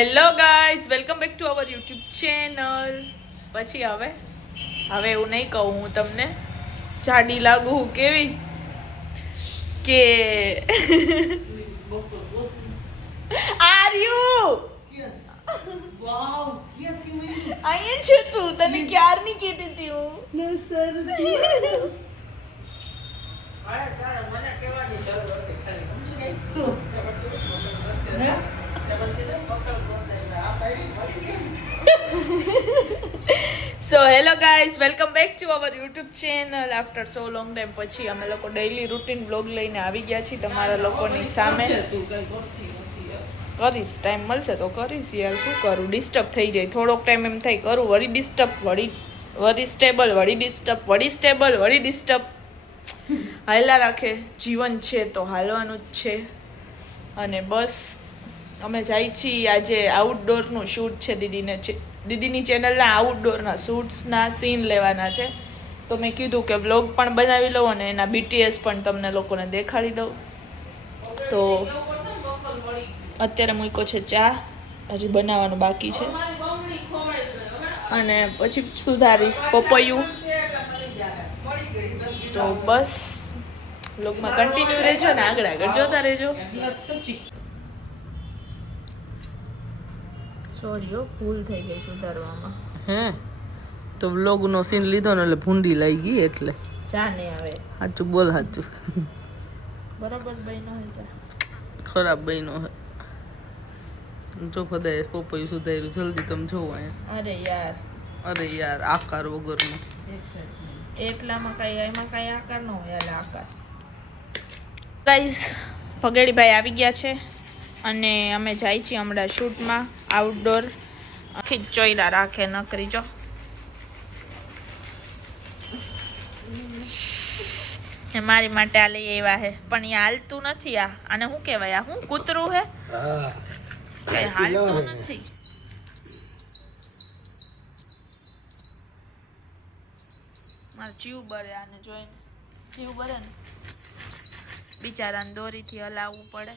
Hello guys, welcome back to our YouTube channel. પછી હવે એવું નહીં કહું હું તમને જાડી લાગુ હું કેવી કે આર યુ વાવ અહીંયા છે તું, તને ક્યારની કીધી હતી હું so hello guys, welcome back to our YouTube channel. After so long time પછી અમે લોકો ડેઈલી રૂટીન બ્લોગ લઈને આવી ગયા છીએ તમારા લોકોની સામે. કરીશ, ટાઈમ મળશે તો કરીશ યાર, શું કરું, ડિસ્ટર્બ થઈ જાય થોડોક ટાઈમ, એમ થાય કરું વળી ડિસ્ટર્બ, વળી સ્ટેબલ, વળી ડિસ્ટર્બ, વળી સ્ટેબલ, વળી ડિસ્ટર્બ, હાલ્યા રાખે. જીવન છે તો હાલવાનું જ છે. અને બસ અમે જાય છીએ આજે આઉટડોરનું શૂટ છે દીદીની ચેનલના આઉટડોરના શૂટ્સના સીન લેવાના છે. તો મેં કીધું કે વ્લોગ પણ બનાવી લઉં અને એના બીટીએસ પણ તમને લોકોને દેખાડી દઉં. તો અત્યારે મૂક્યો છે ચા, હજી બનાવવાનું બાકી છે, અને પછી સુધારીશ પપૈયું. તો બસ વ્લોગમાં કન્ટિન્યુ રહેજો ને આગળ જોતા રહેજો. સોરી હો, ભૂલ થઈ ગઈ સુધારવામાં. તો વ્લોગ નો સીન લીધો ને એટલે ભૂંડી લઈ ગઈ, એટલે ચા નહીં આવે. સાચું બોલ, સાચું બરાબર બન્યો હોય ચા, ખરાબ બન્યો હે. જો ખદાય પપૈયું સુધાર્યું, જલ્દી તમે જોવો અહીંયા. અરે યાર આકાર વગરનું. એટલામાં કઈ એમાં કઈ આકાર ન હોય, એટલે આકાર. ગાઈઝ, પગેડીભાઈ આવી ગયા છે અને અમે જાય છીએ હમણાં શૂટમાં આઉટડોર. આખી ચોયલા રાખે નકરી જો. એ મારી માટે આ લઈ આવ્યા હે, પણ એ હાલતું નથી. આને શું કહેવાય? આ શું કૂતરું હે? કઈ હાલતું નથી. મારો જીવ બરે આને જોઈને, જીવ બરે ને. બિચારાને દોરીથી હલાવવું પડે,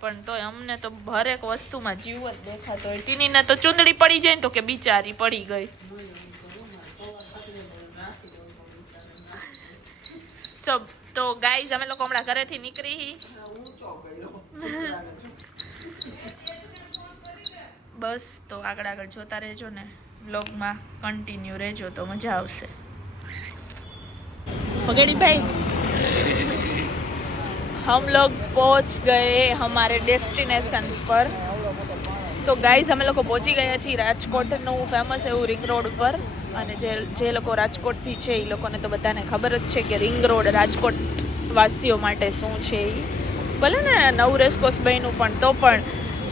પણ તોય અમને તો હરેક વસ્તુમાં જીવ જ દેખાતો હોય. ટીનીને તો ચૂંદડી પડી જાય ને તો કે બિચારી પડી ગઈ. તો ગાઈઝ, અમે લોકો હમણાં ઘરેથી નીકળી બસ. તો આગળ જોતા રહેજો ને, વ્લોગમાં કન્ટિન્યુ રહેજો તો મજા આવશે. પગડી ભાઈ, हम लोग पहुंच गए हमारे डेस्टिनेशन पर. તો ગાઈઝ, અમે લોકો પહોંચી ગયા છીએ રાજકોટનું ફેમસ એવું રિંગ રોડ પર. અને જે લોકો રાજકોટથી છે એ લોકોને તો બધાને ખબર જ છે કે રિંગ રોડ રાજકોટ વાસીઓ માટે શું છે. એ ભલે ને નવું રેસકોર્સ બન્યું, પણ તો પણ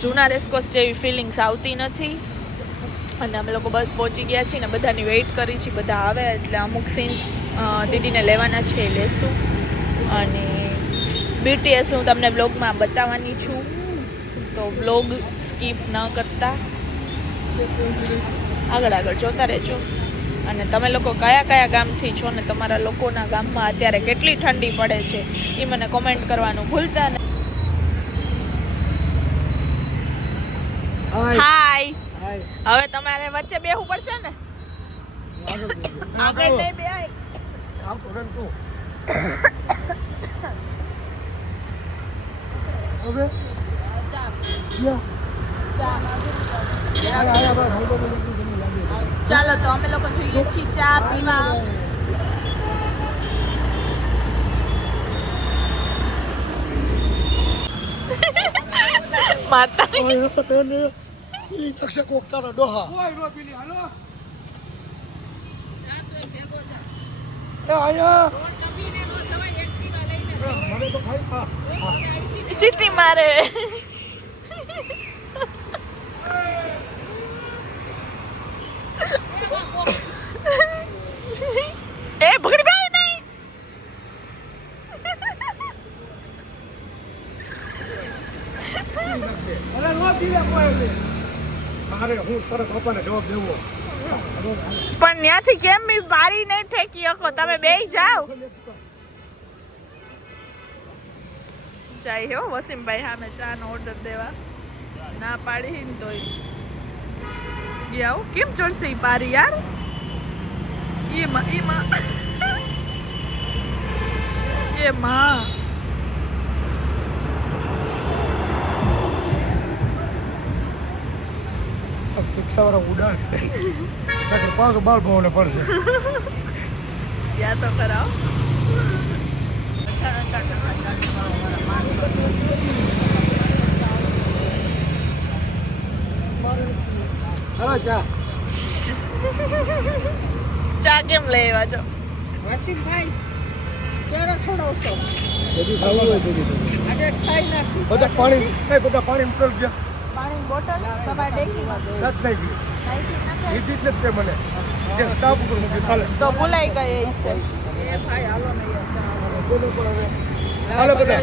જૂના રેસકોર્સ જેવી ફિલિંગ્સ આવતી નથી. અને અમે લોકો બસ પહોંચી ગયા છીએ ને બધાની વેઇટ કરી છીએ. બધા આવે એટલે અમુક સીન્સ દીદીને લેવાના છે એ લેશું. અને બીટીએસ હું તમને વ્લોગમાં બતાવવાની છું, તો વ્લોગ સ્કીપ ન કરતા આગળ જોતા રહેજો. અને તમે લોકો કયા ગામથી છો ને તમારા લોકોના ગામમાં અત્યારે કેટલી ઠંડી પડે છે એ મને કોમેન્ટ કરવાનું ભૂલતા નહીં. હાય, હવે તમારે વચ્ચે બેહવું પડશે ને, આગળ નહીં બેહાય. ચાલો તો અમે લોકો જોઈએ છીએ ચા પીવા. માતા સિટી મારે. એ ભગડી ભાઈ નહીં. પણ ત્યાંથી કેમ બારી નહીં ઠેકી શકો, તમે બેહી જાઓ. જાય હે વસીમભાઈ સામે ચાનો ઓર્ડર દેવા ના પાડી ને તોય ગયા કેમ ચડશે ઈ પારી યાર એમાં રિક્ષાવાળા ઉડાડ પાછો બાલ ભાવને પડશે યા તો કરાવ હાલો ચા ચા કેમ લઈ આવ્યા છો વસીમભાઈ ક્યારે ખવડાવશો બધું ખાવું હોય બધું આજે ખાઈ નાખી બધા પાણી ઉતર ગયા પાણીની બોટલ તમારા ડેકીમાં નથી નહીં ગયું નાખી નાખો લીધી જ નથી તે મને જે સ્ટાફ ઉપર મૂકી ખાલે તો ભૂલાઈ ગઈ છે એ ભાઈ હાલો ને બોલો પણ હવે હાલો બધા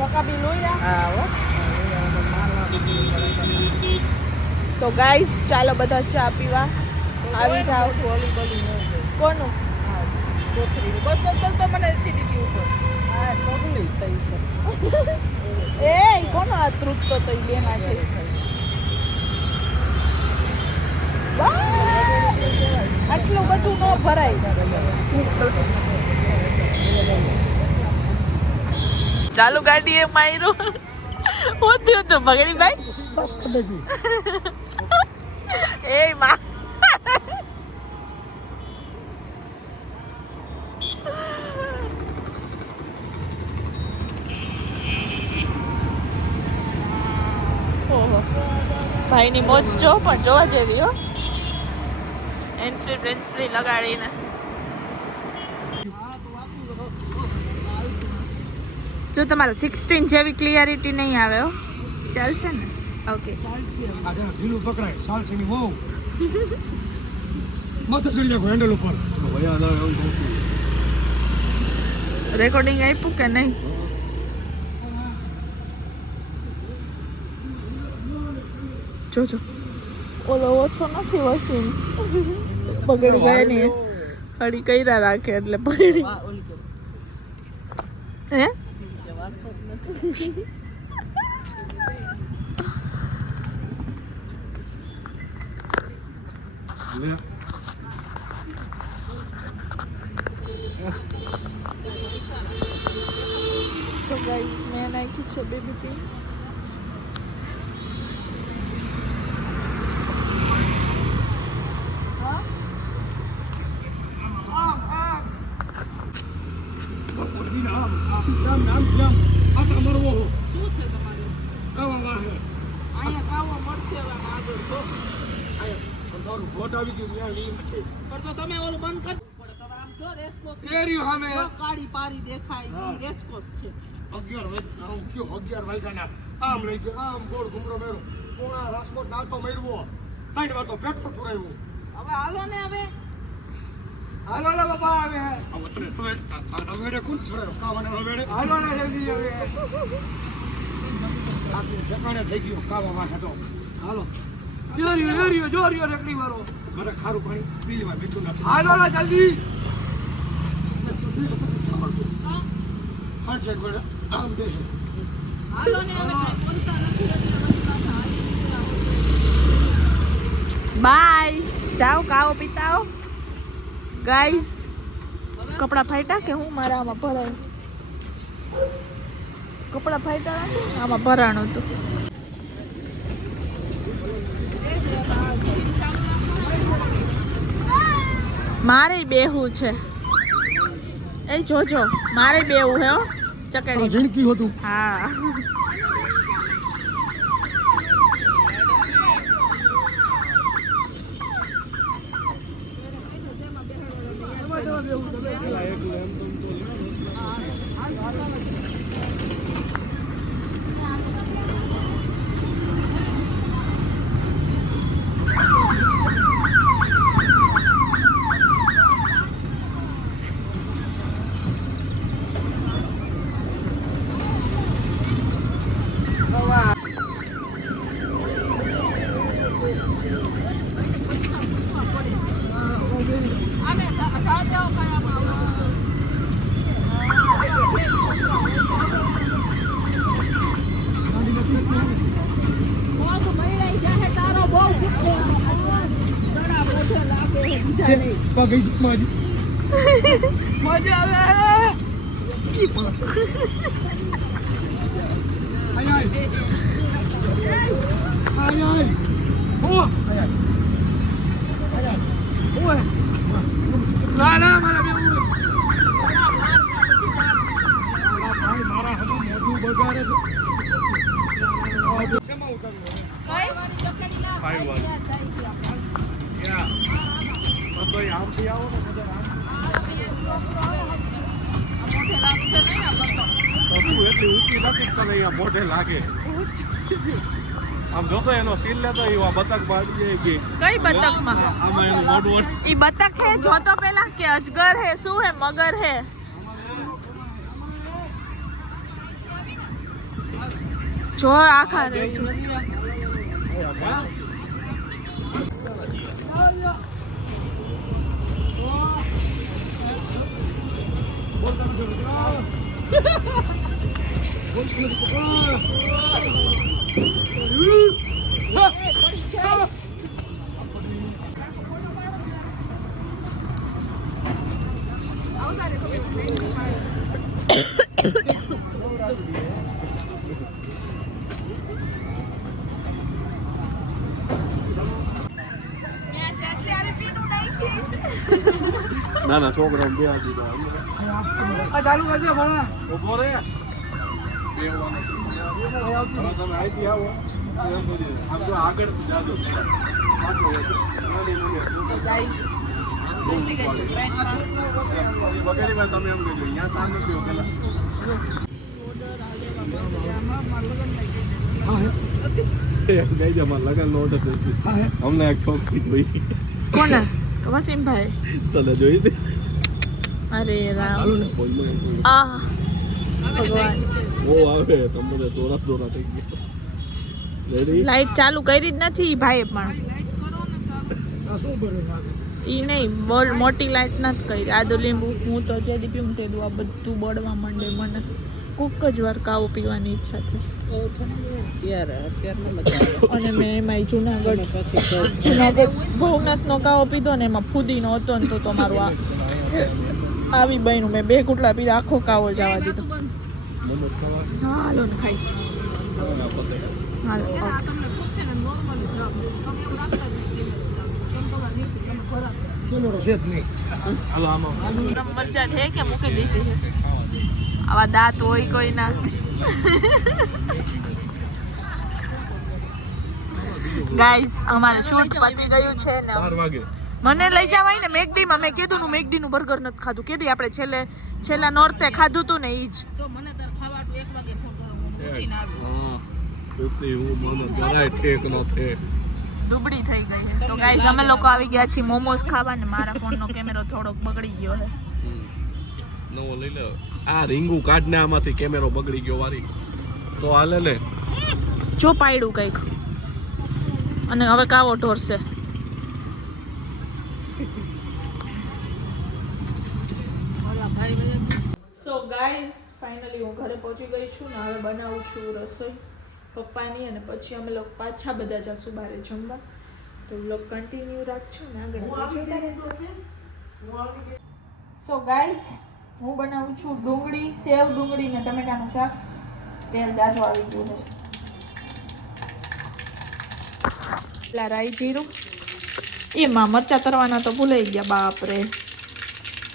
રકાબી લોયા હા હો તો ગાઈસ ચાલો બધા ચા પીવા આવી જાઓ ઓલી બલી ન કોનું કોથરી બસ મને એસિડિટી ઉપર હા પગલી થઈ છે એ કોનો આ તૃપ્તો તો ઈ બે નાખે આટલું બધું ન ભરાય ચાલુ ગાડી એ માયરો હોતું હતું બગડી ભાઈ એ માં ભાઈની મોજ જો પણ જોવા જેવી હો હેન્ડસ્ફ્રી લગાડીને જો તમારે 16 જેવી ક્લિયરિટી નહીં આવે હો ચાલશે ને ઓકે આ ઢીલું પકડાય સાલસીની બહુ માથે ચડી જાય હેન્ડલ ઉપર રેકોર્ડિંગ આપ્યું કે નહીં જોજો ઓલો ઓછો નથી વસીમ પગડી ગયા ને હળી કર્યા રાખે એટલે પગડી હે So guys, મેં નાખી છે બેબી પિંક તમે ઓલું બંધ કર તમે આમ જો રેસ્પોન્સ કાળી પારી દેખાય ઈ રેસ્પોન્સ છે 11 વાગ્યાના આમ લઈ ગયો આમ ગોળ ઘૂમરો મેરો પોણા રાજકોટ નાલતો મેરવો 3 વાર તો પેટ્રો પુરાવ્યું હવે હાલો ને હવે હાલો ને બાપા આવે હવે કોણ છોડે કાવાને હવે હાલો ને જલ્દી હવે આ જકાણે થઈ ગયો કાવા વાઠા તો હાલો જોરિયો રેકડી મારો ઘરે ખારું પાણી પી લેવા મીઠું નાખી હાલો ને જલ્દી હાથ લેટ વડે આમ દે હાલો ને હવે બોલતા નથી બાય જાઓ કાવો પીતાઓ ગાઈસ કપડા ફાટ્યા કે હું મારા આમાં ભરાય કપડા ફાટ્યા નથી આમાં ભરાણું હતું મારે બેહું છે એ જોજો મારે બેહું હે હો ચકડી જિંદગી હતું હા પગ ગઈ માજી મજા આવે આય ઓ આય ઓય ના ના મારા બે ભાઈ મારા હજુ મોઢું બગાડે છે શેમાં ઉતાર્યું ભાઈ વાત યા બસ ભાઈ આમથી આવો ને બધા એટલી ઊંચી નથી તને અહીંયા મોઢે લાગે આમ જોતો એનો સીલ લેતો એવા બતક બાળી ગઈ કઈ બતકમાં આમાં એનું મોઢું ઈ બતક હે જોતો પેલા કે અજગર હે શું હે મગર હે જો આખા રે ના ના છોકરા બે આજી ચાલુ કરજે ભણા ઉભો રે તમે આઈથી આવો આમ તો આગળ જાજો વગેરે વાર તમે એમ કહેજો અહીંયા સાંજ પીઓ પેલા ગઈ જમા લગન નોટ અમને એક છોકરી જોઈ કોને વસીમભાઈ તને જોઈ હતી અરે રામ આ ભગવાન ઓ આવે તમને દોરા દોરા થઈ ગયા રેડી લાઈટ ચાલુ કરી જ નથી ભાઈ પણ શું બરો ઈ નહીં બોલ મોટી લાઈટ નથી કરી આદુ લીંબુ હું તો જે દી પીવું તે આ બધું બળવા માંડે મને કોક જ વાર કાવો પીવાની ઈચ્છા થઈ અને મેં એમાં જુનાગઢ ભવનાથનો કાવો પીધો ને એમાં ફુદીનો હતો ને તો તમારું આવી બન્યું મેં 2 કુટલા પીધા આખો કાવો જવા દીધો હાલો ને ખાઈ હાલો મરચા છે કે મૂકી દીધી છે આવા દાંત હોય કોઈ ના ગાઈસ અમારે શૂટ પતી ગયું છે ને 4 વાગે મને લઈ જવાય ને મેકડીમાં મેં કીધું નું મેકડીનું બર્ગર નથી ખાધું કીધી આપણે છેલ્લા નોરતે ખાધું તું ને ઈ જ તો મને તાર ખાવાનું 1 વાગે ફોન કરો હું ઉઠીને આવું હા તે હું મને જરાય ઠેક ન થે દુબળી થઈ ગઈ છે તો ગાઈસ અમે લોકો આવી ગયા છીએ મોમોસ ખાવા ને મારા ફોનનો કેમેરો થોડોક બગડી ગયો છે નવો લઈ લે આ રીંગુ કાઢને આમાંથી કેમેરો બગડી ગયો વારી તો હાલે ને જો પાડ્યું કંઈક અને હવે કાવો ઢોરશે સો ગાઈઝ ફાઇનલી હું ઘરે પહોંચી ગઈ છું ને હવે બનાવું છું રસોઈ પપ્પાની અને પછી અમે લોકો પાછા બધા જશું બહાર જમવા તો વ્લોગ કન્ટિન્યુ રાખજો ને આગળ જોતા રહેજો સો ગાઈઝ હું બનાવું છું ડુંગળી સેવ ડુંગળી ને ટમેટાનું શાક તેલ જાજો આવી ગયું છે પેલા રાઈ જીરું એમાં મરચા તરવાના તો ભૂલાઈ ગયા બાપ રે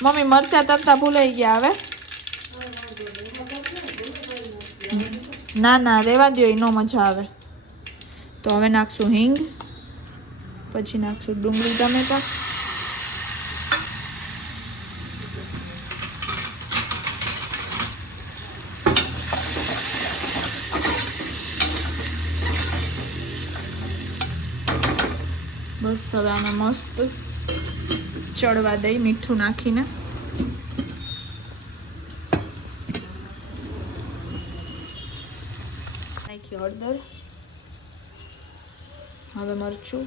મમ્મી મરચા તરતા ભૂલાઈ ગયા હવે ના ના રેવા દો એનો મજા આવે તો હવે નાખશું હિંગ પછી નાખશું ડુંગળી ટમેટા બસ હવે આને મસ્ત ચડવા દઈ મીઠું નાખીને નાખી હળદર હવે મરચું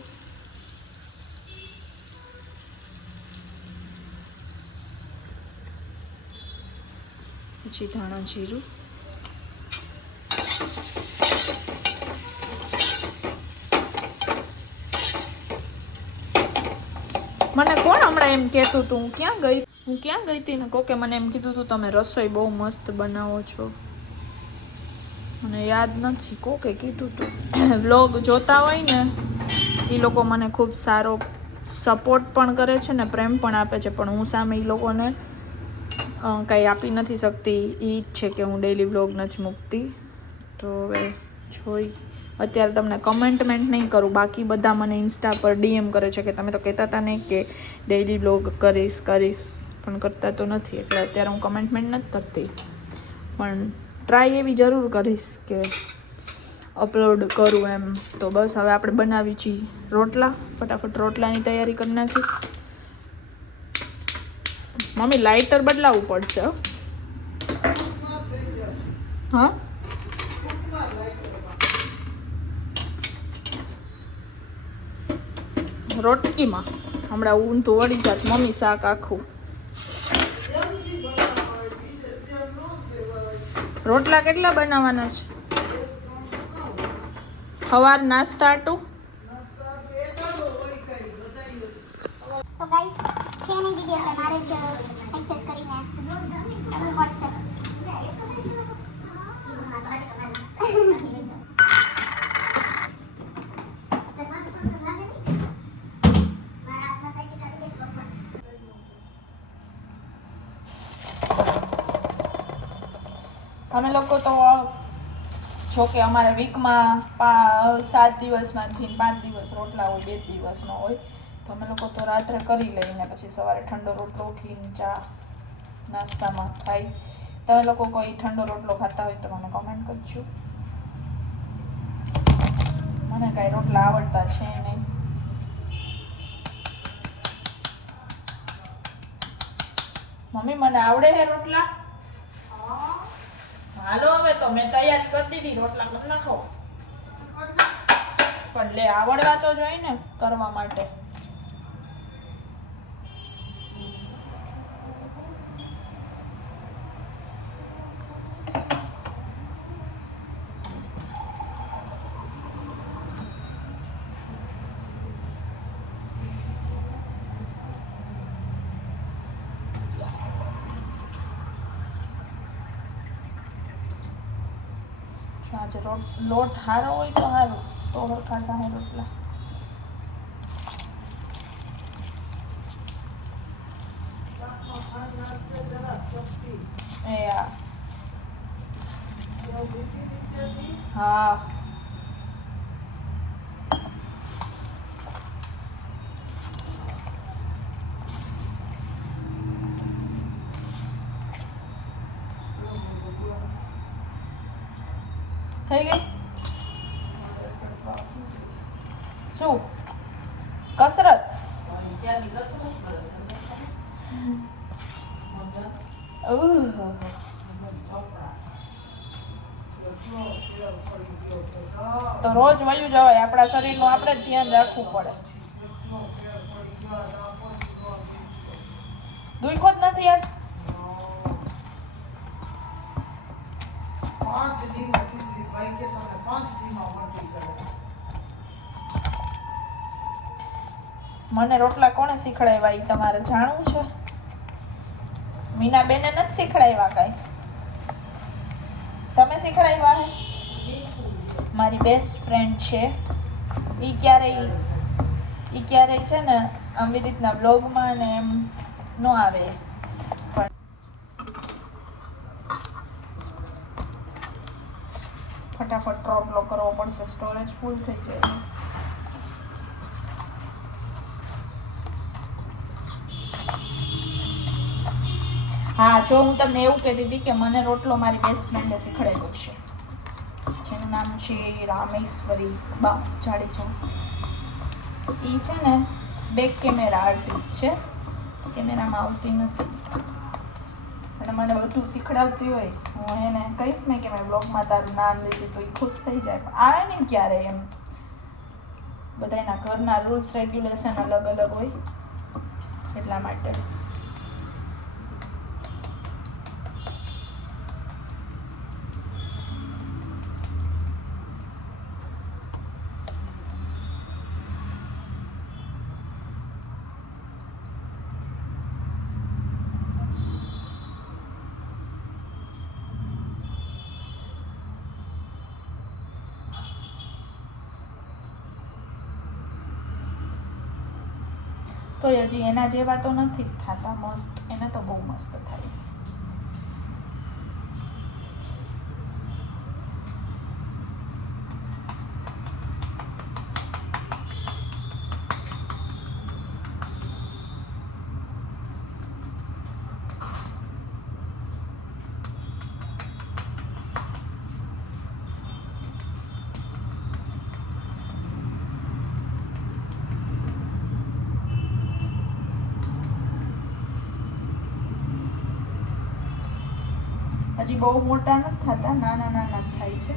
પછી ધાણા જીરું મને કોણ હમણાં એમ કહેતું હતું હું ક્યાં ગઈ હતી ને કોકે મને એમ કીધું હતું તમે રસોઈ બહુ મસ્ત બનાવો છો. મને યાદ નથી કોકે કીધું હતું. વ્લોગ જોતા હોય ને એ લોકો મને ખૂબ સારો સપોર્ટ પણ કરે છે ને પ્રેમ પણ આપે છે, પણ હું સામે એ લોકોને કંઈ આપી નથી શકતી. એ જ છે કે હું ડેઈલી વ્લોગ નથી મૂકતી. તો હવે જોઈ અત્યારે તમને કમેન્ટમેન્ટ નહીં કરું, બાકી બધા મને ઇન્સ્ટા પર DM કરે છે કે તમે તો કહેતા હતા નહીં કે ડેઈલી વ્લોગ કરીશ, પણ કરતા તો નથી. એટલે અત્યારે હું કમેન્ટમેન્ટ નથી કરતી, પણ ટ્રાય એવી જરૂર કરીશ કે અપલોડ કરું એમ. તો બસ હવે આપણે બનાવી છીએ રોટલા. ફટાફટ રોટલાની તૈયારી કરી નાખી. મમ્મી લાઇટર બદલાવવું પડશે. હા રોટલીમાં હમણાં ઊંધું વળી જાત મમ્મી શાક આખું. રોટલા કેટલા બનાવવાના છે? સવાર નાસ્તા આટું તો ગાઈસ છે નહીં દીદી એટલે મારે જ એડજસ્ટ કરીને કરવું પડશે. અમે લોકો તો જો કે અમારે વીકમાં 7 દિવસમાંથી 5 દિવસ રોટલા હોય, 2 દિવસનો હોય. તો અમે લોકો તો રાત્રે કરી લઈને પછી સવારે ઠંડો રોટલો ઘી ચા નાસ્તામાં ખાઈ. તમે લોકો કોઈ ઠંડો રોટલો ખાતા હોય તો મને કમેન્ટ કરજો. મને કાંઈ રોટલા આવડતા છે નહીં. મમ્મી મને આવડે હે રોટલા? હાલો હવે તો મેં તૈયારી કરી દીધી, રોટલા કરી નાખો. પણ લે આવડવા તો જોઈએ ને કરવા માટે. આજે લોટ સારો હોય તો સારું, તો હરખા થાય રોટલા. હા થઈ ગઈ. શું કસરત? તો રોજ વયું જવાય, આપણા શરીરનું આપણે જ ધ્યાન રાખવું પડે. દુખ્યો જ નથી આજ? 5 दिन भाई के सामने 5 दिन મને રોટલા કોણે શીખડાવ્યા એ તમારે જાણવું છે? મીના બેને નથી શીખડાવ્યા કાંઈ? તમે શીખડાવ્યા હે? મારી બેસ્ટ ફ્રેન્ડ છે. એ ક્યારેય છે ને આવી રીતના બ્લોગમાં ને એમ ન આવે. પણ ફટાફટ રોટલો કરવો પડશે, સ્ટોરેજ ફૂલ થઈ જાય. હા, જો હું તમને એવું કહેતી હતી કે મને રોટલો મારી બેસ્ટ ફ્રેન્ડે શીખવાડેલો છે, જેનું નામ છે રામેશ્વરી બા જાડેજા. એ છે ને બેક કેમેરા આર્ટિસ્ટ છે, કેમેરામાં આવતી નથી અને મને બધું શીખડાવતી હોય. હું એને કહીશ ને કે મેં બ્લોગમાં તારું નામ લીધું તો એ ખુશ થઈ જાય. પણ આવે ને ક્યારે એમ બધાના ઘરના રૂલ્સ રેગ્યુલેશન અલગ અલગ હોય એટલા માટે. તો હજી એના જેવા તો નથી જ થતા મસ્ત, એના તો બહુ મસ્ત થાય. હજી બહુ મોટા નથી થતા, નાના નાના થાય છે,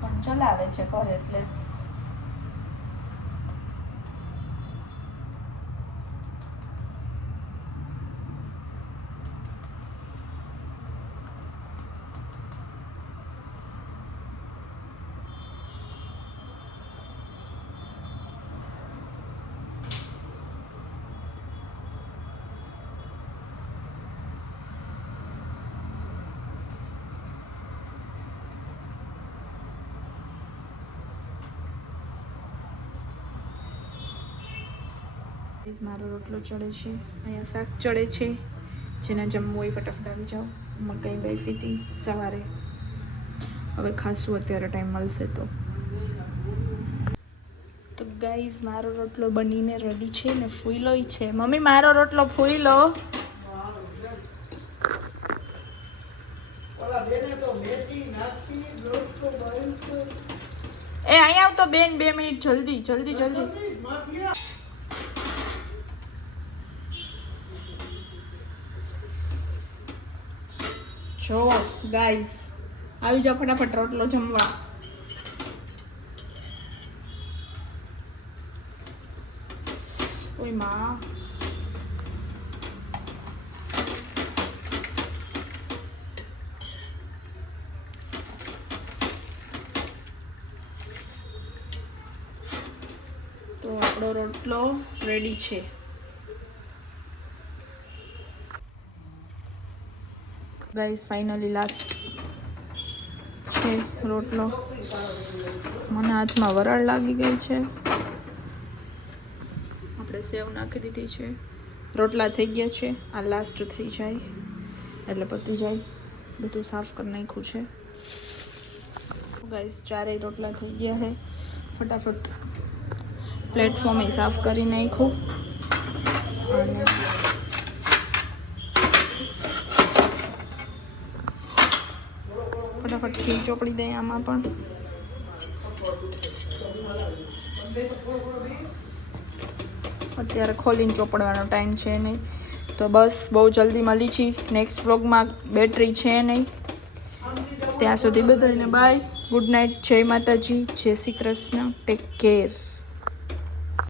પણ ચલાવે છે ઘરે એટલે. મારો રોટલો ચડે છે, અહીંયા શાક ચડે છે, જેને જમવું હોય ફટાફટ આવી જાઓ. મકાઈ બાફી હતી સવારે, હવે ખાસું અત્યારે ટાઈમ મળશે તો ગાઈઝ મારો રોટલો બનીને રેડી છે ને ફૂઈલોય છે. મમ્મી મારો રોટલો ફૂઈલો. એ અહીંયા આવ તો બેન, 2 મિનિટ જલ્દી જલ્દી જલ્દી. જો ગાઈઝ આવી જાઓ ફટાફટ રોટલો જમવા. ઓય માં, તો આપણો રોટલો રેડી છે. ગાઈસ ફાઇનલી લાસ્ટ છે રોટલો. મને હાથમાં વરાળ લાગી ગઈ છે. આપણે સેવ નાખી દીધી છે, રોટલા થઈ ગયા છે. આ લાસ્ટ થઈ જાય એટલે પતી જાય. બધું સાફ કરી નાખ્યું છે ગાઈસ. 4 રોટલા થઈ ગયા છે. ફટાફટ પ્લેટફોર્મ સાફ કરી નાખ્યું અને ફટાફટ ખીર ચોપડી દઈએ આમાં પણ. અત્યારે ખોલીને ચોપડવાનો ટાઈમ છે નહીં, તો બસ બહુ જલ્દી મળી છીએ નેક્સ્ટ વ્લોગમાં. બેટરી છે નહીં, ત્યાં સુધી બધાને બાય, ગુડ નાઇટ, જય માતાજી, જય શ્રી કૃષ્ણ, ટેક કેર.